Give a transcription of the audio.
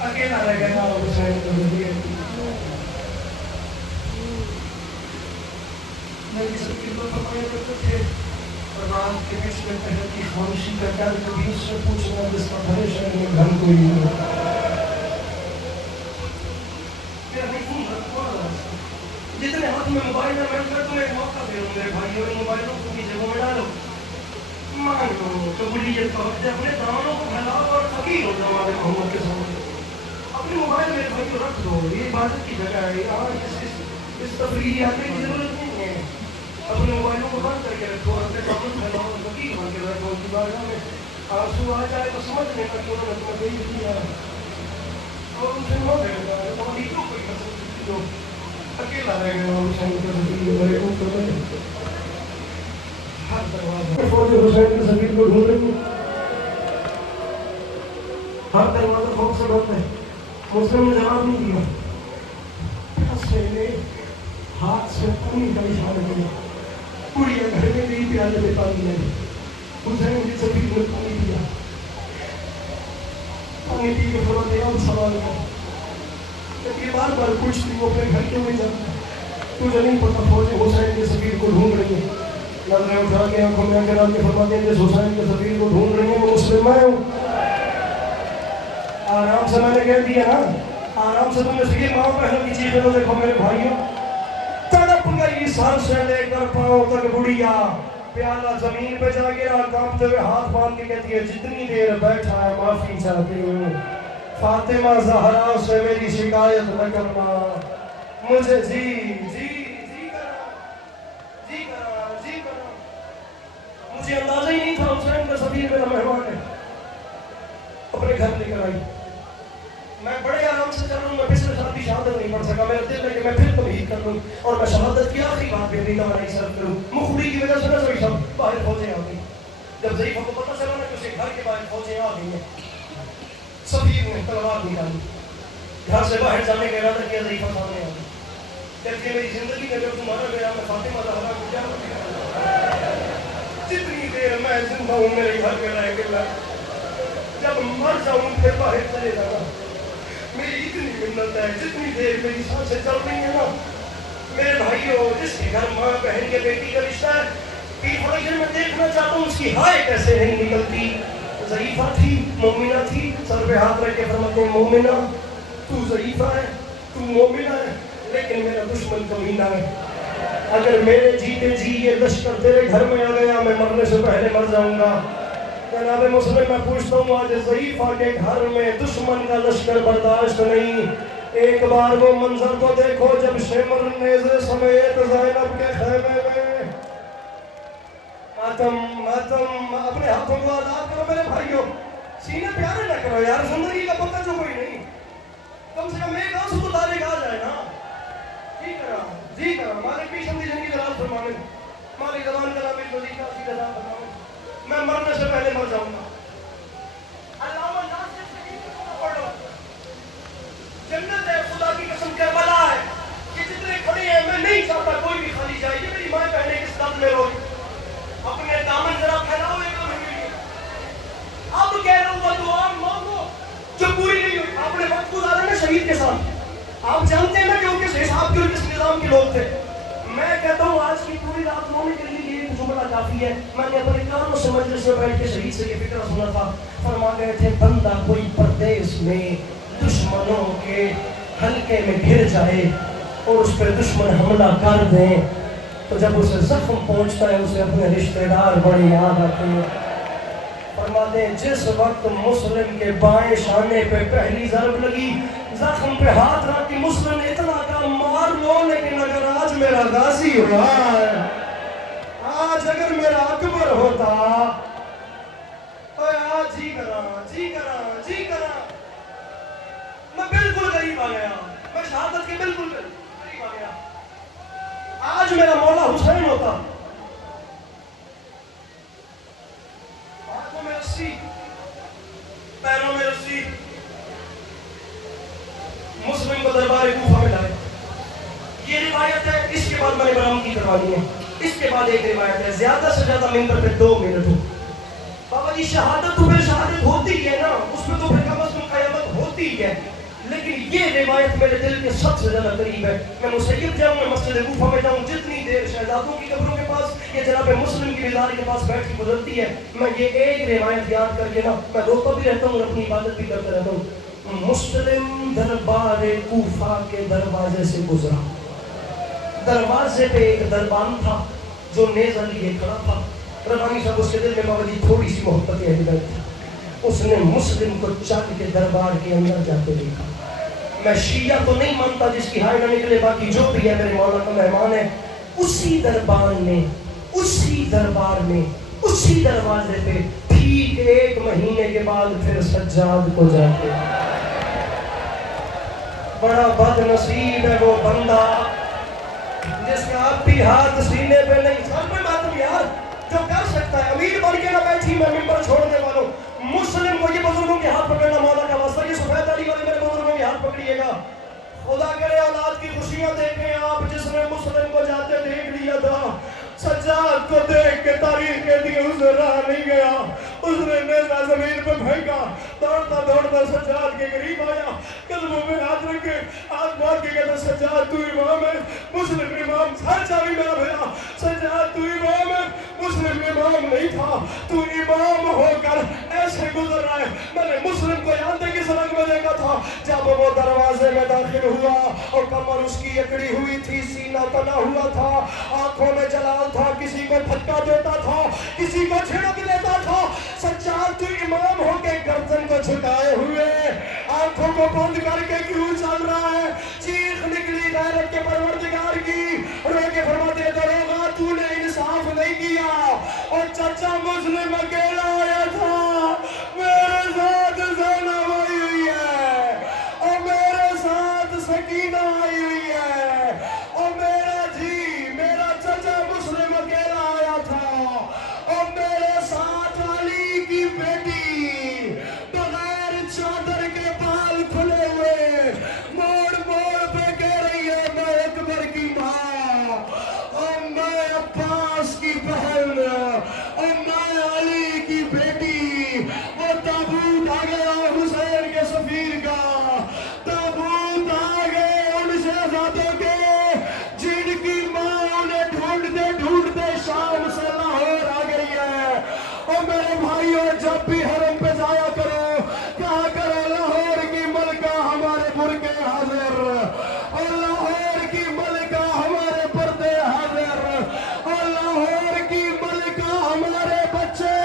اکیلا رہ گیا حسین کو میں کسی کی تو فرمایا کرتے تھے پروان کے بیچ میں پہلے کی خاموشی کا ڈر کبھی اس سے پوچھنا جس کا بھرے شہر میں گھر کوئی نہیں ہوتا میرا نہیں جتنے ہاتھ میں موبائل ہے میں تمہیں ایک موقع دے رہا ہوں میرے بھائیوں ان موبائلوں کو بھی جگہوں میں ڈالو مان لو قبولیت کا وقت ہے اپنے دامنوں کو پھیلاؤ اور فقیر ہو جاؤ ہمارے محمد کے سامنے اپنے موبائل میرے بھائی کو رکھ دو یہ عبادت کی جگہ ہے یہاں اس تفریحی آنے کی ضرورت نہیں ہے اپنے موبائلوں کو بند کر کے رکھو اپنے دامن پھیلاؤ اور فقیر بن کے رکھو کی بارگاہ میں آنسو آ جائے تو سمجھ لیں کہ انہوں نے تمہیں بھیج دیا اور ان سے نہ بھیجا ہے تمہاری کیوں کوئی کر سکتی جو اکیلا رہ گیا حسین کے زمین بڑے کو تو ہر دروازہ فوج حسین کے زمین کو ڈھونڈ رہی ہر دروازہ خوف سے بند ہے مسلم نے جواب نہیں دیا حسین نے ہاتھ سے پانی کا اشارہ کیا پوریا گھر میں نہیں پیالے میں پانی نہیں حسین کی زمین میں پانی دیا پانی پی کے فرما دیا اور سوال کیا یہ بار بار پوچھتی وہ اپنے گھر کیوں نہیں جاتا تجھے نہیں پتا فوج حسین کے سفیر کو ڈھونڈ رہی ہے نظریں اٹھا کے آنکھوں میں آنکھ ڈال کے فرماتے ہیں جس حسین کے سفیر کو ڈھونڈ رہی ہیں وہ مسلم میں ہوں آرام سے میں نے کہہ دیا نا آرام سے تم نے سکی ماں بہنوں کی چیزیں تو دیکھو میرے بھائیوں تڑپ گئی سانسیں لے کر پاؤں تک بڑھیا پیالہ زمین پہ جا گرا کانپتے ہوئے ہاتھ باندھ کے کہتی ہے جتنی دیر بیٹھا ہے معافی چاہتی ہوں فاطمہ زہرا سے میری شکایت نہ کرنا مجھے جی کرنا مجھے اندازہ ہی نہیں تھا حسین کا سفیر میرا مہمان ہے اپنے گھر لے کر آئی میں بڑے آرام سے چل رہا ہوں میں پچھلے سال بھی شہادت نہیں پڑھ سکا میرا دل ہے کہ میں پھر تمہید کر لوں اور میں شہادت کی آخری بات بھی نہیں نہیں صرف کروں مخبری کی وجہ سے نہ سوئی سب باہر فوجیں آ گئی جب ضعیفہ کو پتہ چلا نا کہ اسے گھر کے باہر فوجیں آ گئی ہیں سفیر نے تلوار نکالی گھر سے باہر جانے کا ارادہ کیا ضعیفہ سامنے آ گئی جبکہ میری زندگی میں جب تمہارا گیا میں فاطمہ زہرا کو کیا جتنی دیر میں زندہ ہوں میرے گھر میں رہ کے جب مر جاؤں پھر باہر چلے جانا میری اتنی منت ہے جتنی دیر میری سانسیں چل رہی ہیں نا میرے بھائیوں جس کے گھر ماں بہن کے بیٹی کا رشتہ ہے میں دیکھنا چاہتا ہوں اس کی ہائے کیسے نہیں نکلتی ضعیفہ تھی مومنہ تھی سر پہ ہاتھ رکھ کے فرماتے ہیں مومنہ تو ضعیفہ ہے تو مومنہ ہے لیکن میرا دشمن کمینہ ہے اگر میرے جیتے جی یہ لشکر تیرے گھر میں آ گیا میں مرنے سے پہلے مر جاؤں گا جناب مسلم میں پوچھتا ہوں آج ضعیفہ کے گھر میں دشمن کا لشکر برداشت نہیں ایک بار وہ منظر تو دیکھو جب شمر نیزے سمیت زینب کے خیمے میں ماتم اپنے ہاتھوں کو آزاد کرو میرے بھائیوں سینے پیارے نہ کرو یار زندگی کا پتہ جو کوئی نہیں کم سے کم ایک آنسو تو تارے آ جائے نا جی کرا مالک بھی شمدی جنگی جلال فرمانے مالک زبان کلامی وزیقہ سیدھا جان فرمانے میں مرنے سے پہلے مر جاؤں گا علامہ ناصر شہید کو پڑھو جنت ہے خدا کی قسم کربلا ہے کہ جتنے کھڑے ہیں میں نہیں چاہتا کوئی بھی خالی جائے یہ میری ماں بہنیں کس دم میں روئی اپنے دامن ذرا پھیلاؤ ایک دم کے لیے اب کہہ رہا ہوں وہ دعا مانگو جو پوری نہیں ہوئی آپ نے وقت گزارا نا شہید کے ساتھ آپ جانتے ہیں نا کہ وہ کس حساب کے اور کس نظام کے لوگ تھے میں کہتا ہوں آج کی پوری رات رونے کے لیے یہ جملہ کافی ہے میں نے اپنے کانوں سے مجلس میں بیٹھ کے شہید سے یہ فکر سنا تھا فرما گئے تھے بندہ کوئی پردیس میں دشمنوں کے حلقے میں گر جائے اور اس پہ دشمن حملہ کر دیں تو جب اسے زخم پہنچتا ہے اسے اپنے رشتہ دار بڑی یاد آتے ہیں فرماتے ہیں جس وقت مسلم کے بائیں شانے پہ پہلی ضرب لگی زخم پہ ہاتھ رکھ کے مسلم نے اتنا کہا مار لو لیکن اگر آج میرا غازی ہوا آج اگر میرا اکبر ہوتا تو آج جی کرا میں بالکل قریب آ گیا میں شہادت کے بالکل قریب آ گیا آج میرا مولا حسین ہوتا ہاتھوں میں رسی پیروں میں رسی سلمان ابراہیم کی کروانی ہے. اس کے بعد ایک روایت ہے زیادہ سے زیادہ ممبر پہ 2 منٹ ہو. بابا جی شہادت تو پھر شہادت ہوتی ہی ہے نا, اس پہ تو پھر کم از کم قیامت ہوتی ہی ہے, لیکن یہ روایت میرے دل کے سب سے زیادہ قریب ہے. میں مسیب جاؤں, میں مسجد کوفہ میں جاؤں, جتنی دیر شہزادوں کی قبروں کے پاس یا جناب مسلم کی مزار کے پاس بیٹھ کے گزرتی ہے, میں یہ ایک روایت یاد کر کے نا میں روتا بھی رہتا ہوں اور اپنی عبادت بھی کرتا رہتا ہوں. مسلم دربار کوفہ کے دروازے سے گزرا. دروازے پہ ایک دربان تھا جو نیزہ لیے کھڑا تھا. ربانی صاحب اس کے دل میں بابا جی تھوڑی سی محبت ہے ہدایت تھی. اس نے مسلم کو چل کے دربار کے اندر جاتے دیکھا. میں شیعہ تو نہیں مانتا جس کی ہائے نہ نکلے, باقی جو بھی ہے میرے مولا کا مہمان ہے. اسی دربان میں, اسی دربار میں, اسی دروازے پہ ٹھیک 1 مہینے کے بعد پھر سجاد کو جاتے. بڑا بد نصیب ہے وہ بندہ جس کا آپ بھی ہاتھ سینے پہ نہیں. سب میں ماتم یار جو کر سکتا ہے, امیر بن کے نہ بیٹھی میں ممبر چھوڑنے والوں. مسلم کو یہ بزرگوں کے ہاتھ پکڑنا مولا کا واسطہ. یہ سفید علی والے میرے بزرگوں کے ہاتھ پکڑیے گا. خدا کرے اولاد کی خوشیاں دیکھیں آپ. جس نے مسلم کو جاتے دیکھ لیا تھا, سجاد کو دیکھ کے تاریخ کے لیے اس نے رہا نہیں گیا. اس نے نیزہ زمین پہ پھینکا, دوڑتا دوڑتا سجاد کے قریب آیا, قدموں میں ہاتھ رکھے, ہاتھ مار کے کہتا سجاد تو امام ہے. مسلم امام سر چاوی میرا بھیا, سجاد تو امام ہے. مسلم امام نہیں تھا, تو امام ہو کر ایسے گزر رہا ہے. میں نے مسلم کو جانتے کس رنگ میں دیکھا تھا جب وہ دروازے میں داخل ہوا اور کمر اس کی اکڑی ہوئی تھی, سینہ تنا ہوا تھا, آنکھوں میں جلال تھا, کسی کو دھکا دیتا تھا, کسی کو چھڑک دیتا تھا. سجاد تو امام ہو کے گردن کو جھکائے ہوئے آنکھوں کو بند کر کے کیوں چل رہا ہے؟ چیخ نکلی غیرت کے پروردگار کی, رو کے فرماتے دروغہ تو نے انصاف نہیں کیا. اور چچا مسلم اکیلا آیا تھا, میرے ساتھ زینب آئی ہوئی ہے, اور میرے ساتھ سکینہ آئی ہوئی ہے, اور میرا چچا مسلم اکیلا آیا تھا, اور میرے ساتھ علی کی بیٹی بغیر چادر کے بال کھلے ہوئے موڑ موڑ پہ کہہ رہی ہے میں اکبر کی ماں, اور میں عباس کی بہن, اور میں علی کی بیٹی. وہ تابوت آ گیا حسین کے سفیر کا, تابوت آ گئے ان شہزادوں کے جن کی ماں انہیں ڈھونڈتے ڈھونڈتے شام سے لاہور آ گئی ہے. اور میرے بھائیوں جب بھی حرم پہ جایا کرو کہا کرو لاہور کی ملکہ ہمارے برقع حاضر, اور لاہور کی ملکہ ہمارے پردے حاضر, اور لاہور کی ملکہ ہمارے بچے.